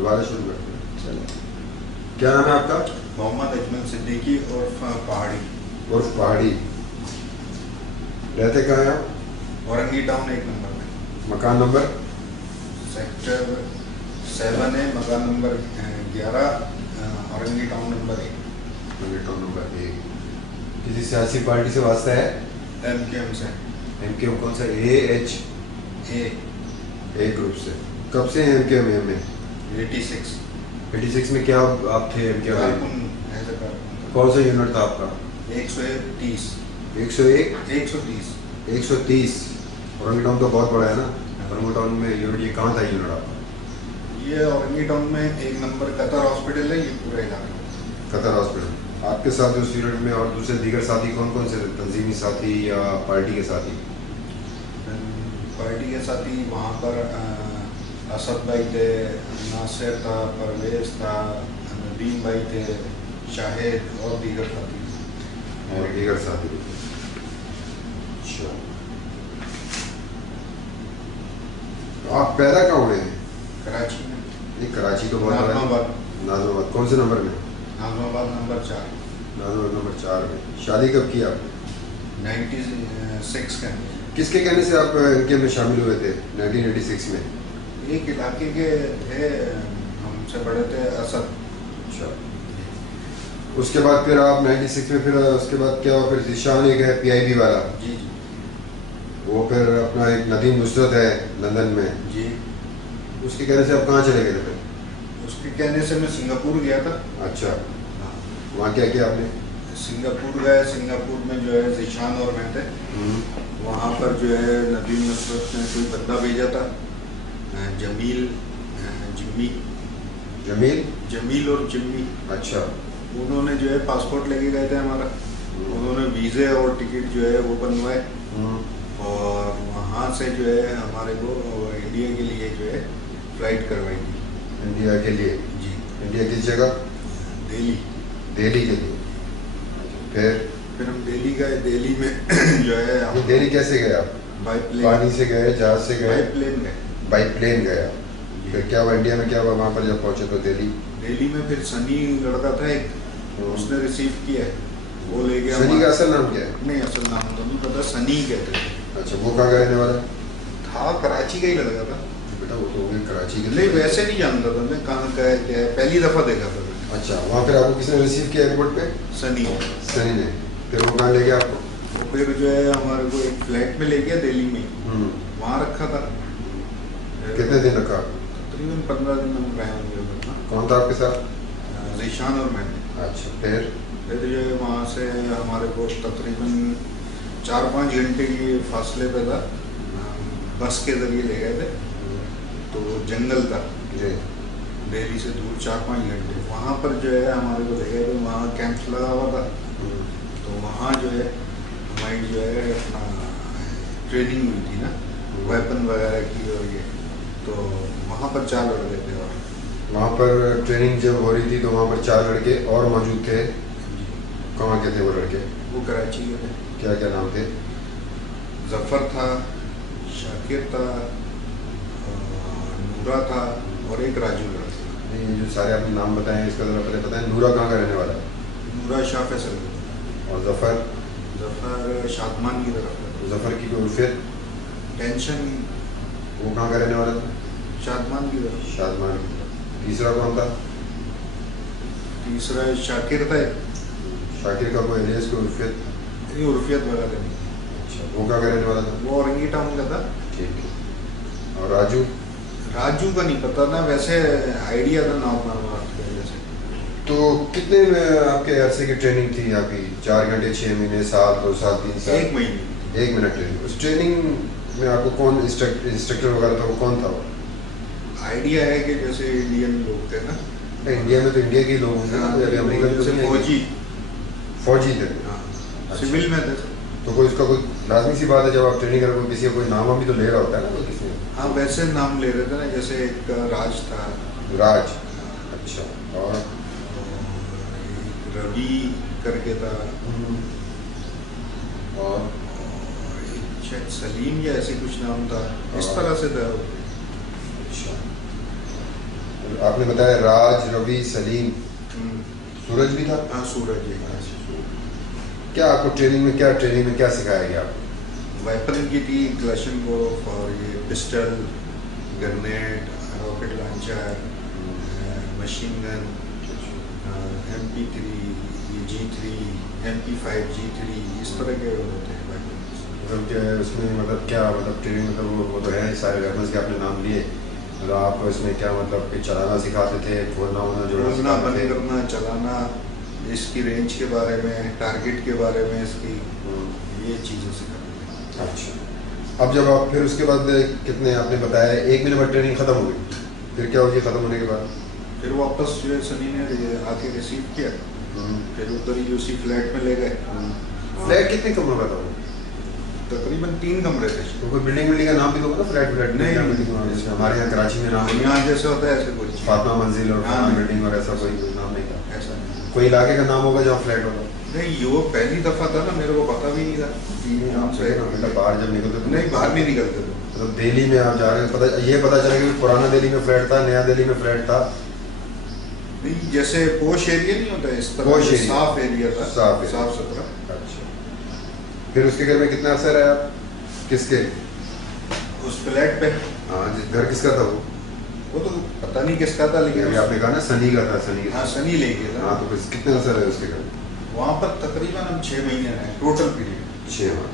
दोबारा शुरू करते हैं। चलो, क्या नाम है आपका? मोहम्मद अजमल सिद्दीकी और पहाड़ी। उर्फ पहाड़ी। रहते कहाँ हैं आप? औरंगी टाउन 1 नंबर में। मकान नंबर? सेक्टर 7 है, मकान number 11, Orangi town number 1। Orangi town number 1। किसी सियासी पार्टी से वास्ता है? MKM से। MKM कौन सा? AH? ए ग्रुप से। कब से हैं MKM में? 86। 86 में क्या आप थे MKM में? कारकुन। कौन सा यूनिट था आपका? 130। 101? 130। 130। औरंगी टाउन तो बहुत बड़ा है ना। औरंगी टाउन में यूनिट, ये कहाँ था यूनिट आपका? ये औरंगी टाउन में 1 नंबर कतर हॉस्पिटल है, ये पूरे इलाके में। Qatar hospital. आपके साथ उस यूनिट में और दूसरे दीगर साथी कौन कौन से थे? तंजीमी साथी या पार्टी के साथी? पार्टी के साथी वहाँ पर असद भाई थे, नासिर था, परवेज था, नदीम भाई थे, शाहिद और दीगर साथी। और दीगर साथी। अच्छा, तो आप पैदा कहाँ हुए हैं? कराची में। ये कराची तो बहुत बड़ा है। नाज़माबाद। नाज़माबाद कौन से नंबर में? नाज़माबाद नंबर 4। नाज़माबाद नंबर 4 में। शादी कब की आपने? 96 के अंदर। किसके कहने से आप इनके में शामिल हुए थे 1986 में? एक इलाके के थे, हमसे बड़े थे, असद। अच्छा, उसके बाद फिर आप 96 में, फिर उसके बाद क्या हुआ? फिर ज़ीशान एक है PIB वाला, जी जी। वो फिर अपना एक नदीम नुसरत है लंदन में, जी। उसके कहने से आप कहाँ चले गए थे फिर? उसके कहने से मैं सिंगापुर गया था। अच्छा, हाँ। वहाँ क्या किया आपने? सिंगापुर गए, सिंगापुर में जो है ज़ीशान और मैं थे। वहाँ पर जो है नदीम नुसरत ने कोई बंदा भेजा था, जमील, जिम्मी। जमील और जिम्मी। अच्छा। उन्होंने जो है पासपोर्ट लेके गए थे हमारा। उन्होंने वीज़े और टिकट जो है वो बनवाए, और वहाँ से जो है हमारे को इंडिया के लिए जो है फ्लाइट करवाई थी। इंडिया के लिए? जी। इंडिया किस जगह? दिल्ली। दिल्ली के लिए। फिर हम दिल्ली गए। दिल्ली में जो है ये दिल्ली कैसे गए आप? By plane. पानी से गए, जहाज से गए? बाई प्लेन गए। बाई प्लेन गया। फिर क्या हुआ इंडिया में? क्या हुआ वहाँ पर जब पहुँचे तो दिल्ली में? फिर सनी लड़का था एक, उसने रिसीव किया, वो ले गया। सनी का असल नाम क्या है? नहीं, असल नाम तो नहीं पता, सनी कहते थे। अच्छा, वो कहाँ का रहने वाला था? कराची का ही लड़का था। बेटा वो तो कराची के। नहीं, वैसे नहीं जानता था मैं कहाँ का है क्या है, पहली दफ़ा देखा था। अच्छा, वहाँ फिर आपको किसने रिसीव किया एयरपोर्ट पे? सनी ने। फिर वो कहाँ ले गया आपको? वो फिर जो है हमारे को एक फ्लैट में ले गया दिल्ली में, वहाँ रखा था। कितने दिन रखा? तकरीबन 15 दिन हम रहे होंगे। कौन था आपके साथ? ज़ीशान और मैं। अच्छा, फिर जो है वहाँ से हमारे को तकरीबन 4-5 घंटे की फासले पे था, बस के ज़रिए ले गए थे। तो जंगल था दिल्ली से दूर, 4-5 घंटे। वहाँ पर जो है हमारे को ले गए थे, वहाँ कैंप लगा हुआ था। तो वहाँ जो है हमारी जो है अपना ट्रेनिंग हुई थी ना, वेपन वगैरह की, और ये तो वहाँ पर 4 लड़के थे। और वहाँ पर ट्रेनिंग जब हो रही थी तो वहाँ पर 4 लड़के और मौजूद थे। कहाँ के थे वो लड़के? वो कराची के थे। क्या क्या नाम थे? जफ़र था, शाकिर था, नूरा था, और एक राजू लड़का। नहीं, जो सारे आपने नाम बताए इसका ज़रा पहले बताएं। नूरा कहाँ का रहने वाला है? नूरा शाह फैसल। और जफ़र? जफ़र शादमान की तरफ था। जफ़र की कोई उर्फियत? टेंशन। वो कहाँ का रहने वाला था? शादमान की तरफ। शादमान की तरफ। तीसरा कौन था? तीसरा शाकिर था। शाकिर का कोई एलियास, कोई उर्फियत? ये उर्फियत वगैरह नहीं। अच्छा, वो कहाँ का रहने वाला था? वो औरंगी टाउन का था। ठीक है। और राजू? राजू का नहीं पता ना, वैसे आइडिया था नाम बात की वजह से। तो कितने आपके अरसे की ट्रेनिंग थी आपकी? 4 घंटे, 6 महीने, साल, 2 साल, 3 साल? 1 महीने। 1 मिनट ट्रेनिंग। उस ट्रेनिंग में आपको कौन इंस्ट्रक्टर वगैरह था? वो कौन था वो? आइडिया है कि जैसे इंडियन लोग थे ना। इंडिया में तो इंडिया के लोग होंगे ना, अमेरिका में तो नहीं। फौजी थे? हाँ, सिविल में थे। तो कोई इसका कोई लाजमी सी बात है जब आप ट्रेनिंग कर, कोई किसी का कोई नाम भी तो ले रहा होता है ना कोई किसी? हाँ, वैसे नाम ले रहे थे ना, जैसे एक राज था। राज? अच्छा। और एक रवि करके था, और एक शायद सलीम या ऐसे कुछ नाम था, इस तरह से था। अच्छा, आपने बताया राज, रवि, सलीम, सूरज भी था। हाँ सूरज जी। क्या आपको ट्रेनिंग में क्या सिखाया गया आपको? वेपन की थी, क्लैशनकोफ और ये pistol, grenade, rocket launcher, machine gun, MP3, G3, MP5 G3, इस तरह के होते हैं वेपन। मतलब क्या है उसमें, मतलब क्या मतलब ट्रेनिंग, मतलब वो तो है सारे वेपन्स के आपने नाम लिए, मतलब आप इसमें क्या मतलब कि चलाना सिखाते थे, खोलना होना जोड़ना खोलना, सिखाते बंद थे? करना, चलाना, इसकी रेंज के बारे में, टारगेट के बारे में, इसकी ये चीज़ें सिखाते थे। अच्छा। अब जब आप फिर उसके बाद कितने आपने बताया 1 महीने बाद ट्रेनिंग खत्म हो गई, फिर क्या होगी खत्म होने के बाद? फिर वापस जो है सनी ने आके रिसीव किया, फिर उधर ही उसी फ्लैट में ले गए। फ्लैट कितने कमरों का था वो? तकरीबन 3 कमरे थे। तो कोई बिल्डिंग का नाम भी तो होगा ना, फ्लैट नहीं, जैसे हमारे यहाँ कराची में नाम है यहाँ जैसे होता है ऐसे कुछ फातिमा मंजिल और हाँ। फातिमा बिल्डिंग और ऐसा कोई नाम नहीं था? ऐसा नहीं। कोई इलाके का नाम होगा जहाँ फ्लैट होगा? नहीं, ये वो पहली दफा था ना, मेरे को पता भी नहीं था। मतलब बाहर जब निकलते तो नहीं, बाहर नहीं निकलते थे। मतलब दिल्ली में आप जा रहे हैं, पता चला कि पुराना दिल्ली में फ्लैट था, नया दिल्ली में फ्लैट था। नहीं, जैसे पोश एरिया नहीं होता इस तरह पोश से, एरिया। साफ एरिया था, साफ एरिया। साफ सुथरा। अच्छा। फिर उसके घर में कितना अरसा रहे आप? किसके? उस फ्लैट पे। हाँ, जिस घर किसका था वो तो पता नहीं किसका था, अभी लेकिन आपने कहा ना सनी का था, सनी का। हाँ सनी ले गया था। हाँ, तो कितने अरसा रहे उसके घर? वहाँ पर तकरीबन हम 6 महीने रहे टोटल पीरियड। 6 माह।